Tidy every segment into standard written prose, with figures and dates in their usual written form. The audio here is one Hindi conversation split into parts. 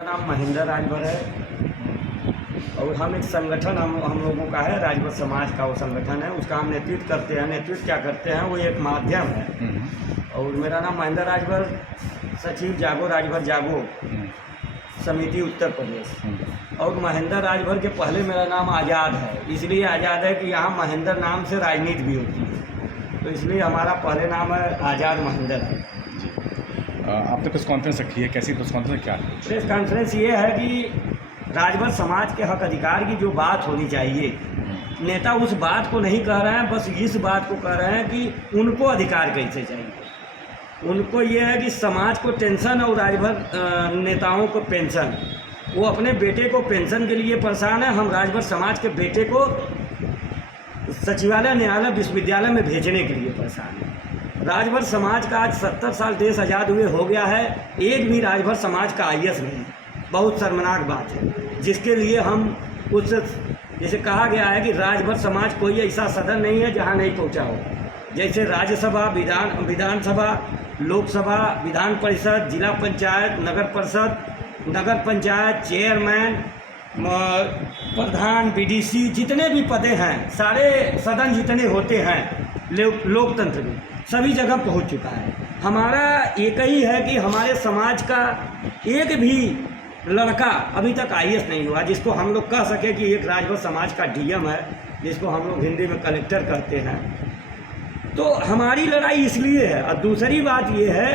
नाम महेंद्र राजभर है और हम एक संगठन हम लोगों का है, राजभर समाज का वो संगठन है, उसका हम नेतृत्व करते हैं। नेतृत्व क्या करते हैं, वो एक माध्यम है। और मेरा नाम महेंद्र राजभर, सचिव जागो राजभर जागो समिति उत्तर प्रदेश। और महेंद्र राजभर के पहले मेरा नाम आज़ाद है, इसलिए आज़ाद है कि यहाँ महेंद्र नाम से राजनीति भी होती है, तो इसलिए हमारा पहले नाम है आज़ाद महेंद्र है। आपने प्रेस कॉन्फ्रेंस रखी है, कैसी प्रेस कॉन्फ्रेंस क्या है? प्रेस कॉन्फ्रेंस ये है कि राजभर समाज के हक अधिकार की जो बात होनी चाहिए, नेता उस बात को नहीं कह रहे हैं, बस इस बात को कह रहे हैं कि उनको अधिकार कैसे चाहिए। उनको ये है कि समाज को टेंशन और राजभर नेताओं को पेंशन, वो अपने बेटे को पेंशन के लिए परेशान है। हम राजभर समाज के बेटे को सचिवालय न्यायालय विश्वविद्यालय में भेजने के लिए परेशान है। राजभर समाज का आज 70 साल देश आज़ाद हुए हो गया है, एक भी राजभर समाज का आईएएस नहीं है। बहुत शर्मनाक बात है, जिसके लिए हम उस जैसे कहा गया है कि राजभर समाज कोई ऐसा सदन नहीं है जहां नहीं पहुंचा हो। जैसे राज्यसभा, विधानसभा, लोकसभा, विधान परिषद, जिला पंचायत, नगर पंचायत, चेयरमैन, प्रधान, बीडीसी, जितने भी पदे हैं, सारे सदन जितने होते हैं लोकतंत्र में, सभी जगह पहुंच चुका है। हमारा एक ही है कि हमारे समाज का एक भी लड़का अभी तक आईएएस नहीं हुआ जिसको हम लोग कह सके कि एक राजभर समाज का डीएम है, जिसको हम लोग हिंदी में कलेक्टर कहते हैं। तो हमारी लड़ाई इसलिए है। और दूसरी बात ये है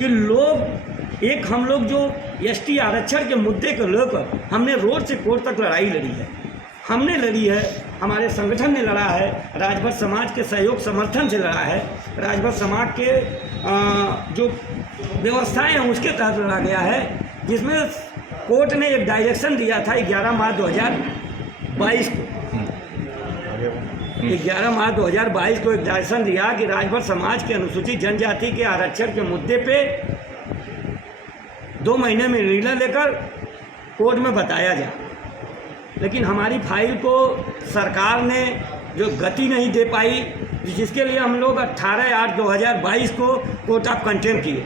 कि हम लोग जो एसटी आरक्षण के मुद्दे को लेकर हमने रोड से कोर्ट तक लड़ाई लड़ी है, हमने लड़ी है, हमारे संगठन ने लड़ा है, राजभर समाज के सहयोग समर्थन से लड़ा है, राजभर समाज के जो व्यवस्थाएं हैं उसके तहत लड़ा गया है, जिसमें कोर्ट ने एक डायरेक्शन दिया था 11 मार्च 2022 को। 11 मार्च 2022 को एक डायरेक्शन दिया कि राजभर समाज के अनुसूचित जनजाति के आरक्षण के मुद्दे पे 2 महीने में निर्णय लेकर कोर्ट में बताया जाए। लेकिन हमारी फाइल को सरकार ने जो गति नहीं दे पाई, जिसके लिए हम लोग 18/8/2022 को कोर्ट ऑफ कंटेम्प्ट किए।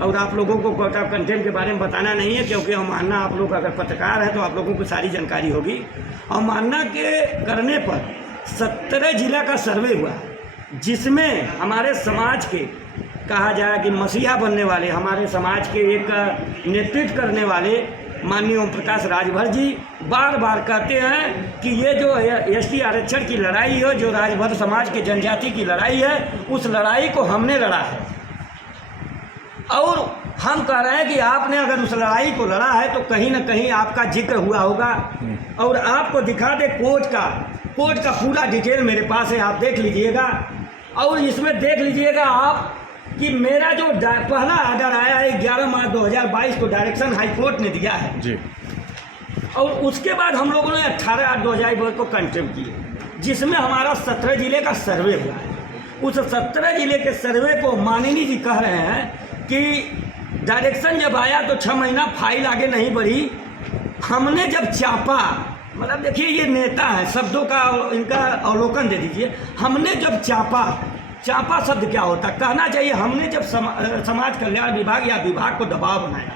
और आप लोगों को कोर्ट ऑफ कंटेम्प्ट के बारे में बताना नहीं है, क्योंकि हम मानना, आप लोग अगर पत्रकार हैं तो आप लोगों को सारी जानकारी होगी। और मानना के करने पर 17 जिला का सर्वे हुआ, जिसमें हमारे समाज के कहा जाए कि मसीहा बनने वाले, हमारे समाज के एक नेतृत्व करने वाले माननीय ओम प्रकाश राजभर जी बार बार कहते हैं कि ये जो एसटी आरक्षण की लड़ाई है, जो राजभर समाज के जनजाति की लड़ाई है, उस लड़ाई को हमने लड़ा है। और हम कह रहे हैं कि आपने अगर उस लड़ाई को लड़ा है तो कहीं ना कहीं आपका जिक्र हुआ होगा। और आपको दिखा दे कोर्ट का पूरा डिटेल मेरे पास है, आप देख लीजिएगा। और इसमें देख लीजिएगा आप कि मेरा जो पहला आर्डर आया है 11 मार्च 2022 को डायरेक्शन हाई कोर्ट ने दिया है जी। और उसके बाद हम लोगों ने 18/8/2022 को कंटेम्प्ट किए, जिसमें हमारा 17 जिले का सर्वे हुआ है। उस 17 जिले के सर्वे को माननीय जी कह रहे हैं कि डायरेक्शन जब आया तो 6 महीना फाइल आगे नहीं बढ़ी। हमने जब चापा, मतलब देखिए ये नेता है, शब्दों का इनका अवलोकन दे दीजिए। हमने जब चापा शब्द क्या होता, कहना चाहिए हमने जब समाज कल्याण विभाग या विभाग को दबाव बनाया,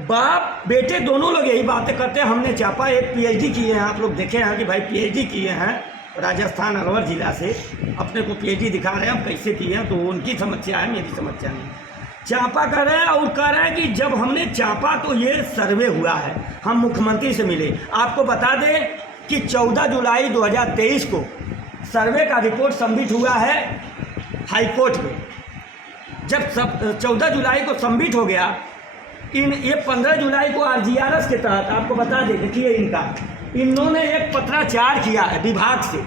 बाप बेटे दोनों लोग यही बातें करते हैं। हमने चापा, एक पीएचडी किए हैं, आप लोग देखे हैं कि भाई पीएचडी किए हैं राजस्थान अलवर जिला से, अपने को पीएचडी दिखा रहे हैं हम कैसे किए हैं, तो उनकी समस्या है, मेरी समस्या नहीं। चापा कर रहे हैं और कह रहे हैं कि जब हमने चापा तो ये सर्वे हुआ है, हम मुख्यमंत्री से मिले। आपको बता दें कि 14 जुलाई 2023 को सर्वे का रिपोर्ट सबमिट हुआ है हाई कोर्ट में। जब 14 जुलाई को सबमिट हो गया, ये 15 जुलाई को आरजीआरएस के तहत, आपको बता दें, देखिए इन्होंने एक पत्राचार किया है विभाग से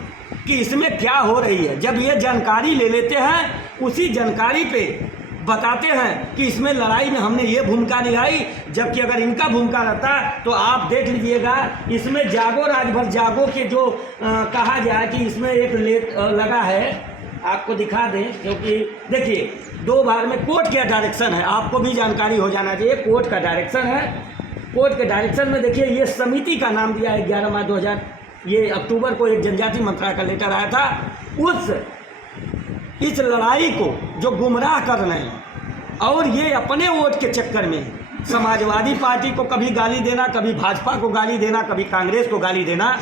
कि इसमें क्या हो रही है। जब ये जानकारी ले लेते हैं, उसी जानकारी पे बताते हैं कि इसमें लड़ाई में हमने ये भूमिका निभाई, जबकि अगर इनका भूमिका रहता तो आप देख लीजिएगा, इसमें जागो राजभर जागो के जो कहा जाए कि इसमें एक लेख लगा है, आपको दिखा दें, क्योंकि देखिए 2 बार में कोर्ट का डायरेक्शन है, आपको भी जानकारी हो जाना चाहिए। कोर्ट का डायरेक्शन है, कोर्ट के डायरेक्शन में देखिए ये समिति का नाम दिया है 11 मार्च 2000, ये अक्टूबर को एक जनजाति मंत्रालय का लेटर आया था। इस लड़ाई को जो गुमराह कर रहे हैं और ये अपने वोट के चक्कर में समाजवादी पार्टी को कभी गाली देना, कभी भाजपा को गाली देना, कभी कांग्रेस को गाली देना।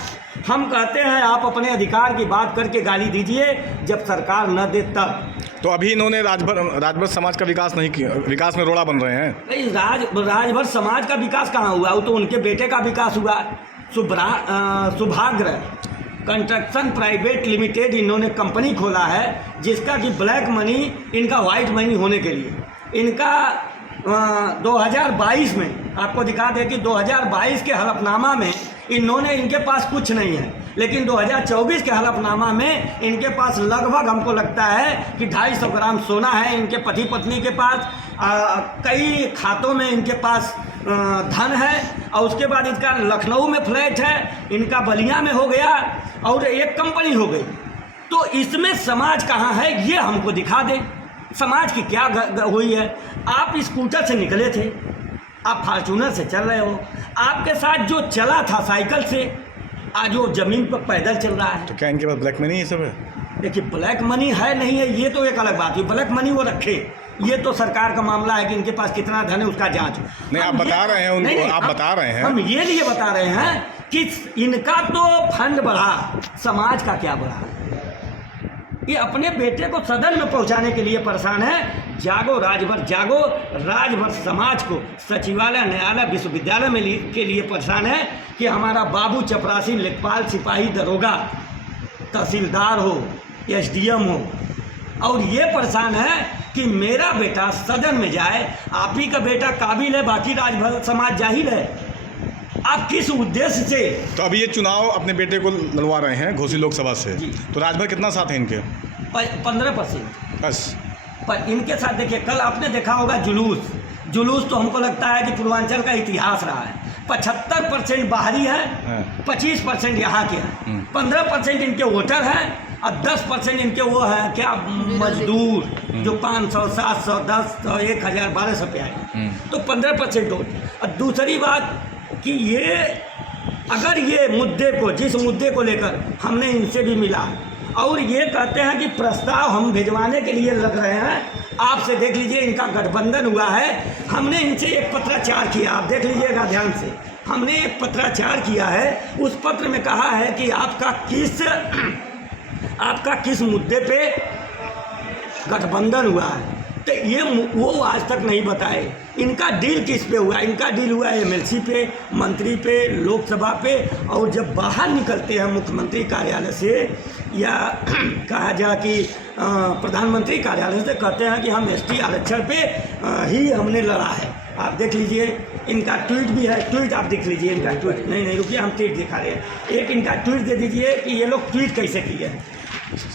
हम कहते हैं आप अपने अधिकार की बात करके गाली दीजिए, जब सरकार न दे तब। तो अभी इन्होंने राजभर समाज का विकास नहीं किया, विकास में रोड़ा बन रहे हैं। नहीं, राजभर समाज का विकास कहाँ हुआ? वो तो उनके बेटे का विकास हुआ। शुभाग्र कंस्ट्रक्शन प्राइवेट लिमिटेड इन्होंने कंपनी खोला है, जिसका कि ब्लैक मनी इनका वाइट मनी होने के लिए इनका 2022 में आपको दिखा दें कि 2022 के हलफनामा में इन्होंने, इनके पास कुछ नहीं है, लेकिन 2024 के हलफनामा में इनके पास लगभग हमको लगता है कि 250 ग्राम सोना है इनके पति पत्नी के पास। कई खातों में इनके पास धन है। और उसके बाद इसका लखनऊ में फ्लैट है, इनका बलिया में हो गया और एक कंपनी हो गई। तो इसमें समाज कहाँ है ये हमको दिखा दें। समाज की क्या हुई है? आप स्कूटर से निकले थे, आप फॉर्चूनर से चल रहे हो, आपके साथ जो चला था साइकिल से, आज वो ज़मीन पर पैदल चल रहा है। तो क्या इनके पास ब्लैक मनी ये सब है? देखिए, ब्लैक मनी है नहीं है ये तो एक अलग बात है। ब्लैक मनी वो रखे, ये तो सरकार का मामला है कि इनके पास कितना धन है उसका जांच। नहीं, आप बता रहे हैं उनको, आप बता रहे हैं। हम ये लिए बता रहे हैं कि इनका तो फंड बढ़ा, समाज का क्या बढ़ा? ये अपने बेटे को सदन में पहुंचाने के लिए परेशान है। जागो राजभर जागो, राजभर समाज को सचिवालय, न्यायालय, विश्वविद्यालय में के लिए परेशान है कि हमारा बाबू चपरासी, लेखपाल, सिपाही, दरोगा, तहसीलदार हो, एसडीएम हो, और ये परेशान है कि मेरा बेटा सदन में जाए। आप ही का बेटा काबिल है, बाकी राजभर समाज जाहिल है। आप किस उद्देश्य से? तो अभी ये चुनाव अपने बेटे को लड़वा रहे हैं घोसी लोकसभा से, तो राजभर कितना साथ है इनके? 15% बस। पर इनके साथ देखिए, कल आपने देखा होगा जुलूस तो हमको लगता है कि पूर्वांचल का इतिहास रहा है। 75% बाहरी है, 25% यहाँ के हैं, 15% इनके वोटर हैं और 10% इनके वो हैं क्या मजदूर, जो 500, 700, 10, 1000, 1200 पे आए। तो 15% वोट। और दूसरी बात कि ये अगर ये मुद्दे को, जिस मुद्दे को लेकर हमने इनसे भी मिला और ये कहते हैं कि प्रस्ताव हम भिजवाने के लिए लग रहे हैं, आपसे देख लीजिए इनका गठबंधन हुआ है। हमने इनसे एक पत्राचार किया, आप देख लीजिएगा ध्यान से। हमने एक पत्राचार किया है, उस पत्र में कहा है कि आपका किस मुद्दे पे गठबंधन हुआ है, तो ये वो आज तक नहीं बताए। इनका डील किस पे हुआ? इनका डील हुआ एमएलसी पे, मंत्री पे, लोकसभा पे, और जब बाहर निकलते हैं मुख्यमंत्री कार्यालय से या कहा जा कि प्रधानमंत्री कार्यालय से, कहते हैं कि हम एसटी आरक्षण पे ही हमने लड़ा है। आप देख लीजिए, इनका ट्वीट भी है, ट्वीट आप देख लीजिए इनका ट्वीट। नहीं रुकिए, हम ट्वीट दिखा रहे हैं। एक इनका ट्वीट दे दीजिए कि ये लोग ट्वीट कैसे किए हैं।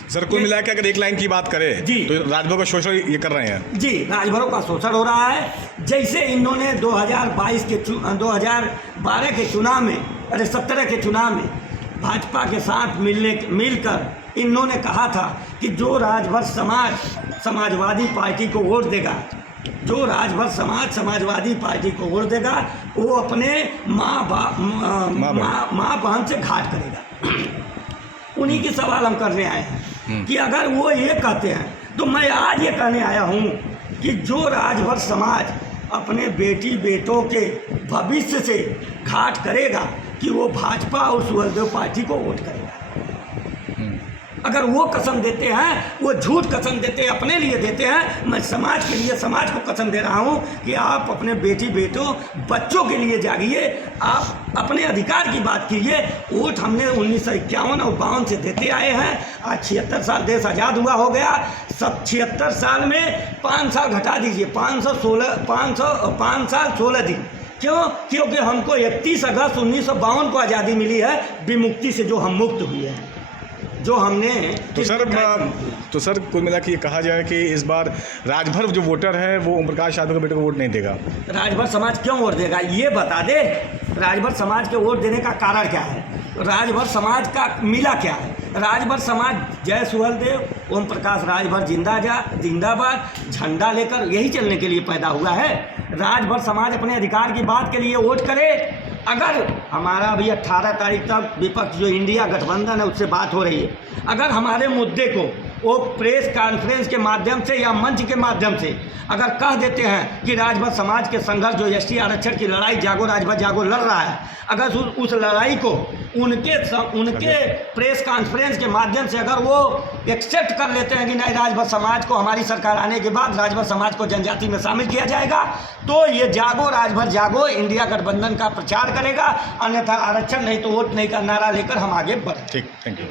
सर, कुल मिला के अगर एक लाइन की बात करें जी, तो राजभर का शोषण ये कर रहे हैं जी, राजभरों का शोषण हो रहा है। जैसे इन्होंने 2012 के चुनाव में, 17 के चुनाव में भाजपा के साथ मिलकर इन्होंने कहा था कि जो राजभर समाजवादी पार्टी को वोट देगा, जो राजभर समाजवादी पार्टी को वोट देगा, वो अपने माँ बहन से घाट करेगा। उन्हीं की सवाल हम करने आए हैं कि अगर वो ये कहते हैं, तो मैं आज ये कहने आया हूँ कि जो राजभर समाज अपने बेटी बेटों के भविष्य से घाट करेगा कि वो भाजपा और सुहलदेव पार्टी को वोट करेगा। अगर वो कसम देते हैं, वो झूठ कसम देते हैं, अपने लिए देते हैं। मैं समाज के लिए, समाज को कसम दे रहा हूँ कि आप अपने बेटी बेटों बच्चों के लिए जागिए, आप अपने अधिकार की बात कीजिए। वोट हमने 1951 और 52 से देते आए हैं। आज 76 साल देश आज़ाद हुआ हो गया। सब 76 साल में 5 साल घटा दीजिए, 5 साल 16 दिन। क्यों? क्योंकि हमको 31 अगस्त 1952 को आज़ादी मिली है, विमुक्ति से जो हम मुक्त हुए हैं, जो हमने। तो सर कुल मिला के ये कहा जाए कि इस बार राजभर जो वोटर है वो ओम प्रकाश यादव के बेटे को वोट नहीं देगा। राजभर समाज क्यों वोट देगा ये बता दे। राजभर समाज के वोट देने का कारण क्या है? राजभर समाज का मिला क्या है? राजभर समाज जय सुहलदेव, ओम प्रकाश राजभर जिंदाबाद झंडा लेकर यही चलने के लिए पैदा हुआ है। राजभर समाज अपने अधिकार की बात के लिए वोट करे। अगर हमारा अभी 18 तारीख तक विपक्ष जो इंडिया गठबंधन है उससे बात हो रही है, अगर हमारे मुद्दे को वो प्रेस कॉन्फ्रेंस के माध्यम से या मंच के माध्यम से अगर कह देते हैं कि राजभर समाज के संघर्ष जो एसटी आरक्षण की लड़ाई जागो राजभर जागो लड़ रहा है, अगर उस लड़ाई को उनके प्रेस कॉन्फ्रेंस के माध्यम से अगर वो एक्सेप्ट कर लेते हैं कि नहीं राजभर समाज को हमारी सरकार आने के बाद राजभर समाज को जनजाति में शामिल किया जाएगा, तो ये जागो राजभर जागो इंडिया गठबंधन का प्रचार करेगा, अन्यथा आरक्षण नहीं तो वोट नहीं का नारा लेकर हम आगे बढ़ें। ठीक, थैंक यू।